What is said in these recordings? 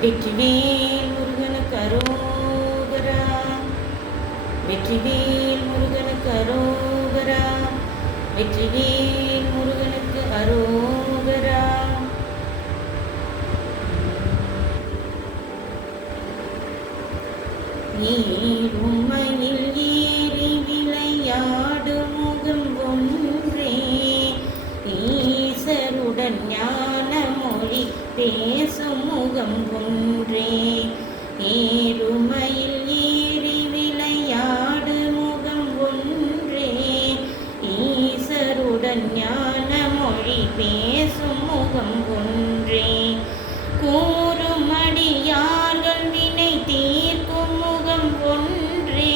வெற்றிவேல் முருகனுக்கு அரோகரா. வெற்றிவேல் முருகனுக்கு அரோகரா. வெற்றிவேல் முருகனுக்கு அரோகரா. ஏறுமையில் ஏறி விளையாடு முகம் ஒன்றே, ஈசருடன் ஞான மொழி பேசும் முகம் ஒன்றே. ஏறுமையில் ஏறி விளையாடு முகம் ஒன்றே, ஈசருடன் ஞான மொழி பேசும் முகம் ஒன்றே. கூறும் அடியார்கள் வினை தீர்க்கும் முகம் ஒன்றே.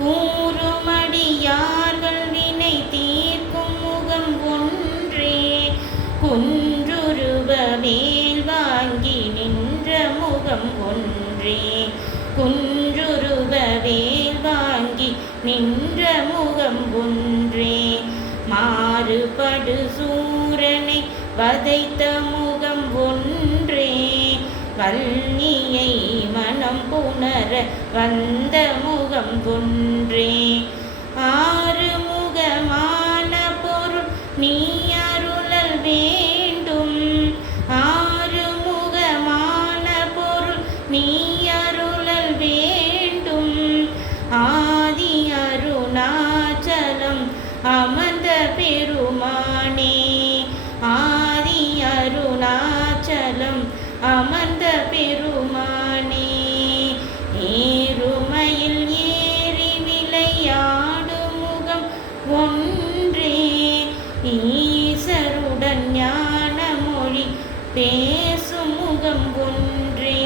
கூறும் அடியார்கள் வினை தீர்க்கும் முகம் ஒன்றே. குன்றுருவ வேல் வாங்கி நின்ற முகம் ஒன்றே. குன்றுருவ வேல் வாங்கி நின்ற முகம் ஒன்றே. மாறுபடு சூரனை வதைத்த முகம் ஒன்றே. வன்னியை மனம் புணர வந்த முகம் ஒன்றே. ஆறுமுகமான பொருள் நீ அருளல் வேண்டும். ஆறுமுகமான பொருள் நீ அருளல் வேண்டும். ஆதி அருணாச்சலம் அமர்ந்த பெருமானே. ஆதி அருணாச்சலம் அமர்ந்த பெருமானே. ஏறுமையில் ஏறி விளையாடு முகம் ஒன்றே, ஈசருடன் ஞான மொழி பேசும் முகம் ஒன்றே.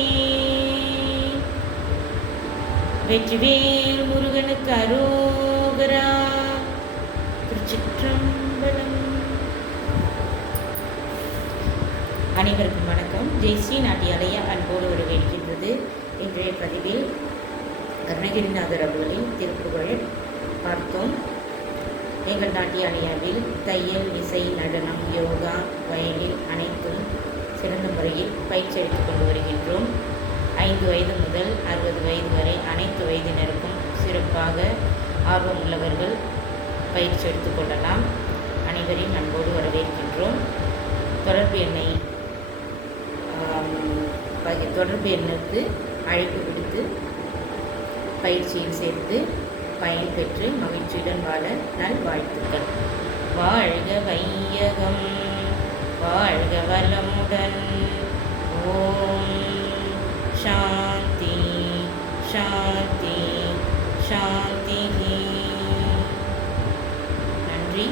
வெற்றிவேல் முருகனுக்கு அரோகரா. திருச்சிற்றம்பலம். அனைவருக்கும் வணக்கம். ஜெய்ஸ்ரீ நாட்டியாலயா அன்போடு வரவேற்கின்றது. இன்றைய பதிவில் அருணகிரிநாதர் அவர்களின் திருப்புகழ் பார்த்தோம். எங்கள் நாட்டியாலயாவில் தையல், இசை, நடனம், யோகா, வயலின் அனைத்தும் சிறந்த முறையில் பயிற்சி அளித்துக் கொண்டு வருகின்றோம். 5 வயது முதல் 60 வயது வரை அனைத்து வயதினருக்கும் சிறப்பாக ஆர்வமுள்ளவர்கள் பயிற்சி எடுத்துக் கொள்ளலாம். அனைவரையும் அன்போடு வரவேற்கின்றோம். தொடர்பு எண்ணுக்கு அழைப்பு விடுத்து பயிற்சியில் சேர்த்து பயன் பெற்று மகிழ்ச்சியுடன் வாழ நல்வாழ்த்துக்கள். வாழ்க வையகம், வாழ்க வளமுடன். ஓம் சாந்தி சாந்தி சாந்தி. நன்றி.